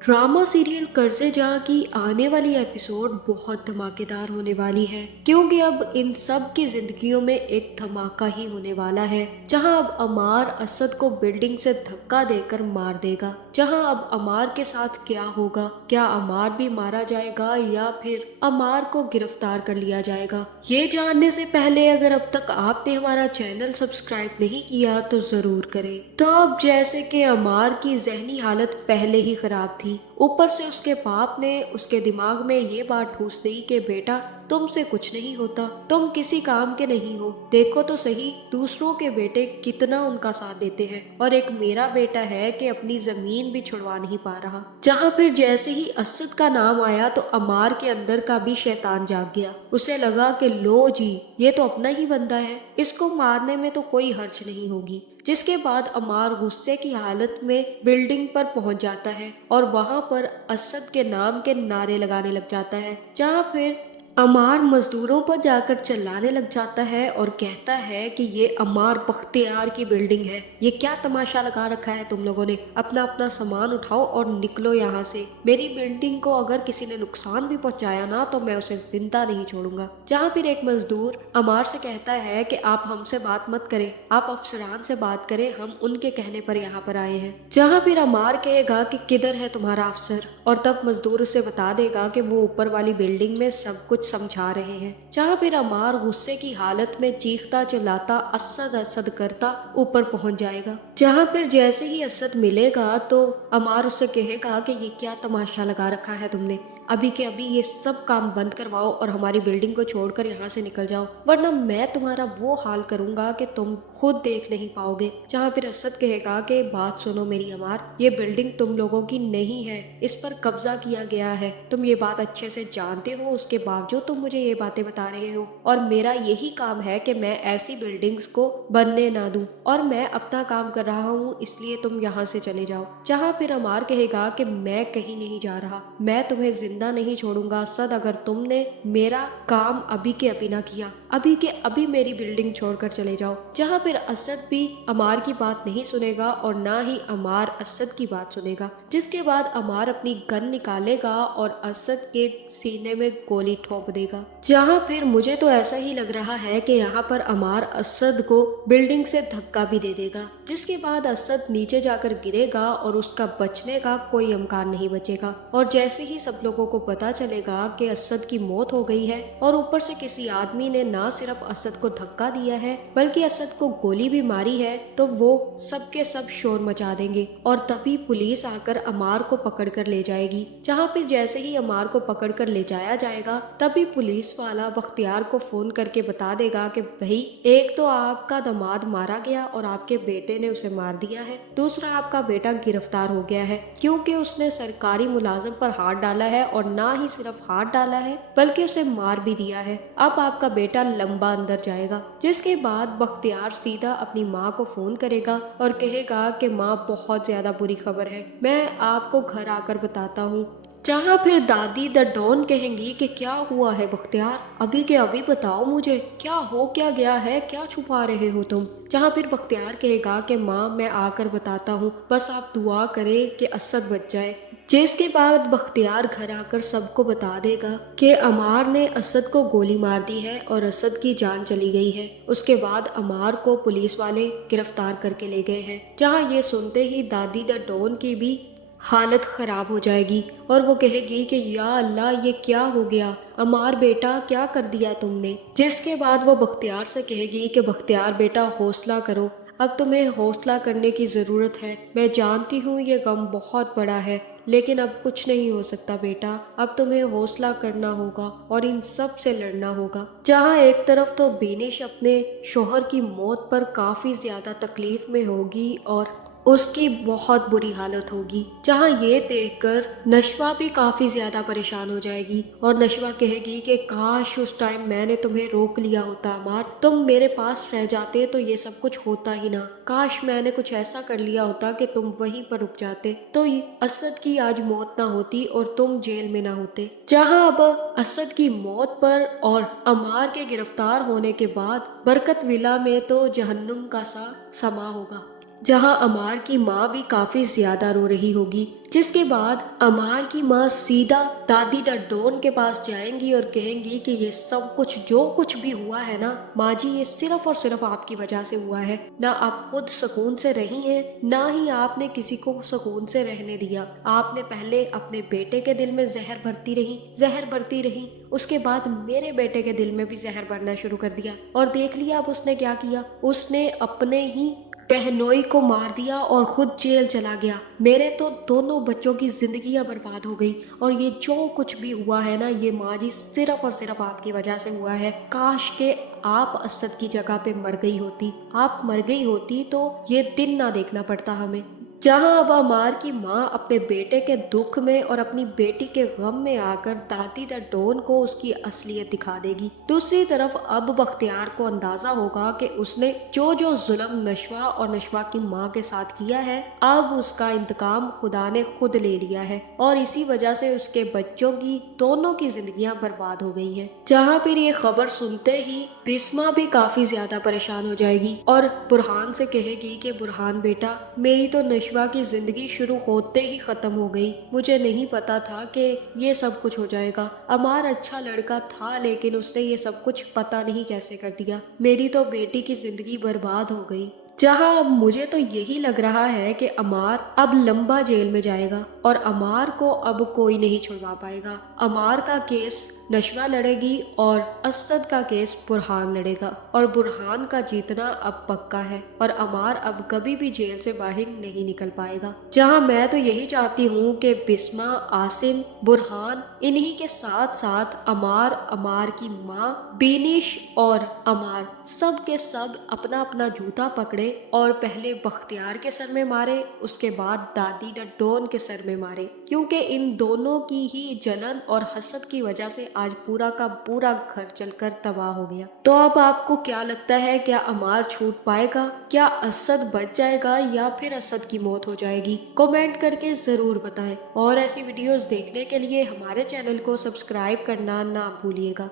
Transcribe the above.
Drama serial कर्जे जहाँ की आने वाली एपिसोड बहुत धमाकेदार होने वाली है, क्योंकि अब इन सब की जिंदगियों में एक धमाका ही होने वाला है। जहाँ अब अमार असद को बिल्डिंग से धक्का देकर मार देगा। जहाँ अब अमार के साथ क्या होगा, क्या अमार भी मारा जाएगा या फिर अमार को गिरफ्तार कर लिया जाएगा, ये जानने से पहले अगर अब तक आपने हमारा चैनल सब्सक्राइब नहीं किया तो जरूर करें। तो अब जैसे कि अमार की जहनी हालत पहले ही खराब थी, ऊपर से उसके बाप ने उसके दिमाग में ये बात ठूस दी कि बेटा तुमसे कुछ नहीं होता, तुम किसी काम के नहीं हो। देखो तो सही दूसरों के बेटे कितना उनका साथ देते हैं, और एक मेरा बेटा है कि अपनी जमीन भी छुड़वा नहीं पा रहा। जहाँ फिर जैसे ही असद का नाम आया तो अमार के अंदर का भी शैतान जाग गया। उसे लगा कि लो जी, ये तो अपना ही बंदा है, इसको मारने में तो कोई हर्ज नहीं होगी। जिसके बाद अमार गुस्से की हालत में बिल्डिंग पर पहुंच जाता है और वहां पर असद के नाम के नारे लगाने लग जाता है। जहां फिर अमार मजदूरों पर जाकर चिल्लाने लग जाता है और कहता है कि ये अमार बख्तियार की बिल्डिंग है, ये क्या तमाशा लगा रखा है तुम लोगों ने, अपना अपना सामान उठाओ और निकलो यहाँ से। मेरी बिल्डिंग को अगर किसी ने नुकसान भी पहुंचाया ना तो मैं उसे जिंदा नहीं छोड़ूंगा। जहाँ फिर एक मजदूर अमार से कहता है कि आप हमसे बात मत करें, आप अफसरान से बात करें, हम उनके कहने पर यहाँ पर आए हैं। जहाँ फिर अमार कहेगा कि किधर है तुम्हारा अफसर, और तब मजदूर उसे बता देगा कि वो ऊपर वाली बिल्डिंग में सब कुछ समझा रहे हैं। जहाँ फिर अमार गुस्से की हालत में चीखता चिल्लाता असद असद करता ऊपर पहुंच जाएगा। जहाँ फिर जैसे ही असद मिलेगा तो अमार उसे कहेगा कि ये क्या तमाशा लगा रखा है तुमने, अभी के अभी ये सब काम बंद करवाओ और हमारी बिल्डिंग को छोड़कर यहाँ से निकल जाओ, वरना मैं तुम्हारा वो हाल करूंगा कि तुम खुद देख नहीं पाओगे। जहाँ फिर असद कहेगा कि बात सुनो मेरी अमार, ये बिल्डिंग तुम लोगों की नहीं है, इस पर कब्जा किया गया है, तुम ये बात अच्छे से जानते हो, उसके बावजूद तुम मुझे ये बातें बता रहे हो, और मेरा यही काम है कि मैं ऐसी बिल्डिंग्स को बनने ना दूं, और मैं अपना काम कर रहा हूँ, इसलिए तुम यहाँ से चले जाओ। जहाँ फिर अमार कहेगा कि मैं कहीं नहीं जा रहा, मैं तुम्हें जिंदा नहीं छोड़ूंगा असद, अगर तुमने मेरा काम अभी के अभी ना किया, अभी के अभी मेरी बिल्डिंग छोड़कर चले जाओ। जहाँ फिर असद भी अमार की बात नहीं सुनेगा और ना ही अमार असद की बात सुनेगा। जिसके बाद अमार अपनी गन निकालेगा और असद के सीने में गोली ठोक देगा। जहाँ फिर मुझे तो ऐसा ही लग रहा है कि यहाँ पर अमार असद को बिल्डिंग से धक्का भी दे देगा, जिसके बाद असद नीचे जाकर गिरेगा और उसका बचने का कोई इम्कान नहीं बचेगा। और जैसे ही सब लोगों को पता चलेगा कि असद की मौत हो गई है और ऊपर से किसी आदमी ने ना सिर्फ असद को धक्का दिया है बल्कि असद को गोली भी मारी है, तो वो सबके सब शोर मचा देंगे और तभी पुलिस आकर अमार को पकड़ कर ले जाएगी। जहाँ फिर जैसे ही अमार को पकड़ कर ले जाया जाएगा तभी पुलिस वाला बख्तियार को फोन करके बता देगा कि भाई एक तो आपका दामाद मारा गया और आपके बेटे ने उसे मार दिया है, दूसरा आपका बेटा गिरफ्तार हो गया है क्योंकि उसने सरकारी मुलाजिम पर हाथ डाला है, और ना ही सिर्फ हाथ डाला है बल्कि उसे मार भी दिया है। अब आपका बेटा लंबा अंदर जाएगा। जिसके बाद बख्तियार सीधा अपनी माँ को फोन करेगा और कहेगा कि माँ बहुत ज्यादा बुरी खबर है, मैं आपको घर आकर बताता हूँ। जहाँ फिर दादी द डॉन कहेंगी कि क्या हुआ है बख्तियार, अभी के अभी बताओ मुझे, क्या गया है, क्या छुपा रहे हो तुम। जहाँ फिर बख्तियार कहेगा कि माँ मैं आकर बताता हूँ, बस आप दुआ करें कि असद बच जाए। जिसके बाद बख्तियार घर आकर सबको बता देगा कि अमार ने असद को गोली मार दी है और असद की जान चली गई है। उसके बाद अमार को पुलिस वाले गिरफ्तार करके ले गए हैं। जहाँ ये सुनते ही दादी द डॉन की भी हालत खराब हो जाएगी और वो कहेगी कि या अल्लाह ये क्या हो गया, अमार बेटा क्या कर दिया तुमने। जिसके बाद वो बख्तियार से कहेगी कि बख्तियार बेटा हौसला करो, अब तुम्हें हौसला करने की ज़रूरत है, मैं जानती हूँ ये गम बहुत बड़ा है लेकिन अब कुछ नहीं हो सकता बेटा, अब तुम्हें हौसला करना होगा और इन सब से लड़ना होगा। जहाँ एक तरफ तो बेनिश अपने शोहर की मौत पर काफ़ी ज़्यादा तकलीफ में होगी और उसकी बहुत बुरी हालत होगी, जहाँ ये देखकर नशवा भी काफी ज्यादा परेशान हो जाएगी और नशवा कहेगी कि काश उस टाइम मैंने तुम्हें रोक लिया होता अमार, तुम मेरे पास रह जाते तो ये सब कुछ होता ही ना, काश मैंने कुछ ऐसा कर लिया होता कि तुम वहीं पर रुक जाते तो असद की आज मौत ना होती और तुम जेल में ना होते। जहाँ अब असद की मौत पर और अमार के गिरफ्तार होने के बाद बरकत विला में तो जहन्नुम का सा समा होगा। जहां अमार की माँ भी काफी ज्यादा रो रही होगी, जिसके बाद अमार की माँ सीधा दादी डडोन के पास जाएंगी और कहेंगी कि ये सब कुछ जो कुछ भी हुआ है ना माँ जी, ये सिर्फ और सिर्फ आपकी वजह से हुआ है। ना आप खुद सुकून से रही हैं, ना ही आपने किसी को सुकून से रहने दिया। आपने पहले अपने बेटे के दिल में जहर भरती रही, उसके बाद मेरे बेटे के दिल में भी जहर भरना शुरू कर दिया। और देख लिया अब उसने क्या किया, उसने अपने ही बहनोई को मार दिया और खुद जेल चला गया। मेरे तो दोनों बच्चों की जिंदगियां बर्बाद हो गई। और ये जो कुछ भी हुआ है ना, ये माँ जी सिर्फ और सिर्फ आपकी वजह से हुआ है। काश के आप असद की जगह पे मर गई होती, आप मर गई होती तो ये दिन ना देखना पड़ता हमें। जहां अब अमार की माँ अपने बेटे के दुख में और अपनी बेटी के गम में आकर दादी डडोन को उसकी असलियत दिखा देगी। दूसरी तरफ अब बख्तियार को अंदाजा होगा कि उसने जो जो जुल्म नशवा और नशवा की माँ के साथ किया है, अब उसका इंतकाम खुदा ने खुद ले लिया है और इसी वजह से उसके बच्चों की दोनों की जिंदगियां बर्बाद हो गई हैं। जहां फिर ये खबर सुनते ही बिस्मा भी काफी ज्यादा परेशान हो जाएगी और बुरहान से कहेगी कि बुरहान बेटा, मेरी तो नशवा की जिंदगी शुरू होते ही खत्म हो गई। मुझे नहीं पता था कि ये सब कुछ हो जाएगा। अमार अच्छा लड़का था, लेकिन उसने ये सब कुछ पता नहीं कैसे कर दिया। मेरी तो बेटी की जिंदगी बर्बाद हो गई। जहां अब मुझे तो यही लग रहा है कि अमार अब लंबा जेल में जाएगा और अमार को अब कोई नहीं छुड़वा पाएगा। अमार का केस नशवा लड़ेगी और असद का केस बुरहान लड़ेगा और बुरहान का जीतना अब पक्का है और अमार अब कभी भी जेल से बाहर नहीं निकल पाएगा। जहां मैं तो यही चाहती हूँ कि बिस्मा, आसिम, बुरहान, इन्हीं के साथ साथ अमार, अमार की माँ, बेनिश और अमार सब के सब अपना अपना जूता पकड़े और पहले बख्तियार के सर में मारे, उसके बाद दादी डडोन के सर में मारे, क्योंकि इन दोनों की ही जलन और हसद की वजह से आज पूरा का पूरा घर जलकर तबाह हो गया। तो अब आपको क्या लगता है, क्या अमार छूट पाएगा, क्या असद बच जाएगा या फिर असद की मौत हो जाएगी? कमेंट करके जरूर बताएं और ऐसी वीडियोस देखने के लिए हमारे चैनल को सब्सक्राइब करना ना भूलिएगा।